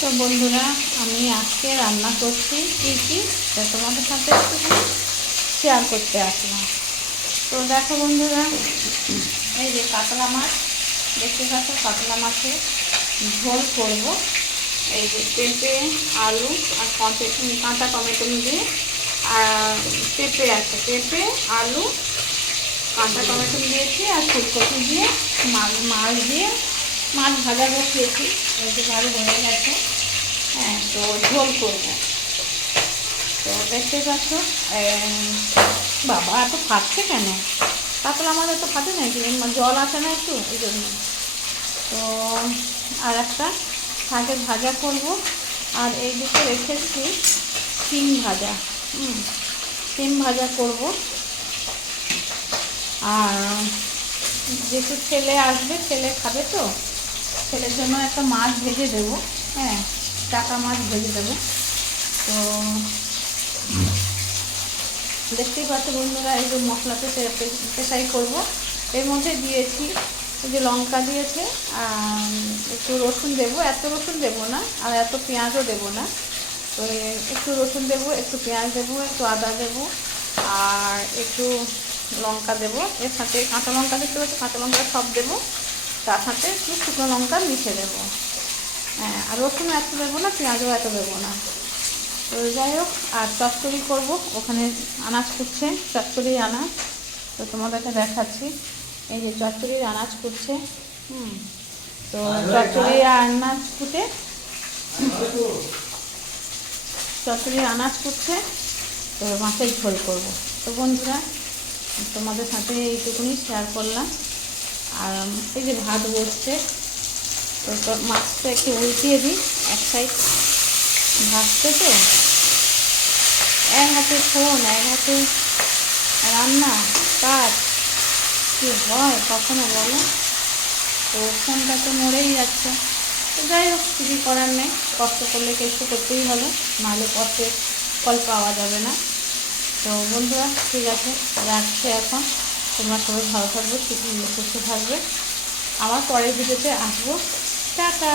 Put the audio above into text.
তো বন্ধুরা, আমি আজকে রান্না করছি কী সেটা তোমাদের সাথে একটুখানি শেয়ার করতে আসলাম। তো দেখো বন্ধুরা, এই যে কাতলা মাছ দেখতে পাচ্ছ, কাতলা মাছের ঝোল করব। এই যে পেঁপে, আলু আর কাঁচা টমেটো দিয়ে, আর পেঁপে আছে, পেঁপে আলু কাঁচা টমেটো দিয়েছি আর ফুলকপি দিয়ে মাছ দিয়ে মাছ ভাজা বসিয়েছি। এই যে ভালো হয়ে গেছে। হ্যাঁ, তো ঝোল করবো। তো দেখতে পাচ্ছ, বাবা এত ফাটছে কেন? কাতলা মাছ এত ফাটে নাকি? জল আছে না একটু, এই জন্য। তো আর একটা শাকের ভাজা করব। আর এই দিকে রেখেছি শিম ভাজা। শিম ভাজা করব। আর যেহেতু ছেলে আসবে, ছেলে খাবে, তো ছেলের জন্য একটা মাছ ভেজে দেবো। হ্যাঁ, টাকা মাছ ভেজে দেবো। তো দেখতেই পাচ্ছ বন্ধুরা, এই যে মশলাতে পেশাই করব। এর মধ্যে দিয়েছি এই যে লঙ্কা দিয়েছে, আর একটু রসুন দেবো। এত রসুন দেবো না, আর এত পেঁয়াজও দেবো না। তো একটু রসুন দেবো, একটু পেঁয়াজ দেবো, একটু আদা দেবো, আর একটু লঙ্কা দেবো। এর সাথে কাঁচা লঙ্কা দেখতে পাচ্ছি, কাঁচা লঙ্কা সব দেবো। তার সাথে একটু শুকনো লঙ্কা মিশে দেবো। হ্যাঁ, আর রসুন এত দেবো না, পেঁয়াজও এত দেবো না। তো যাই হোক, আর চচ্চড়ি করবো। ওখানে আনাজ কুটছে, চচ্চড়ির আনাজ। তো তোমাদেরকে দেখাচ্ছি, এই যে চচ্চড়ির আনাজ কুটছে। তো চচ্চড়ির আনাজ কুটে, চচ্চড়ির আনাজ কুটছে। তো মাছের ঝোল করবো। তো বন্ধুরা, তোমাদের সাথে এইটুকুনি শেয়ার করলাম। আর এই যে ভাত বসছে, তো মাছটা একটু উল্টিয়ে দিই। এক সাইড ভাজতে, তো এক হাতে ফোন, এক হাতে রান্না কাজ, কী হয় কখনো বলো? তো ফোনটা তো মরেই যাচ্ছে। তো যাই হোক, কিছু করার নেই, কষ্ট করলে কিছু করতেই হবে, নাহলে কষ্টের ফল পাওয়া যাবে না। তো বন্ধুরা, ঠিক আছে, রাখছি এখন। তোমরা সবাই ভালো থাকবে, সুস্থ থাকবে। আবার পরের ভিডিওতে আসবো। টাটা।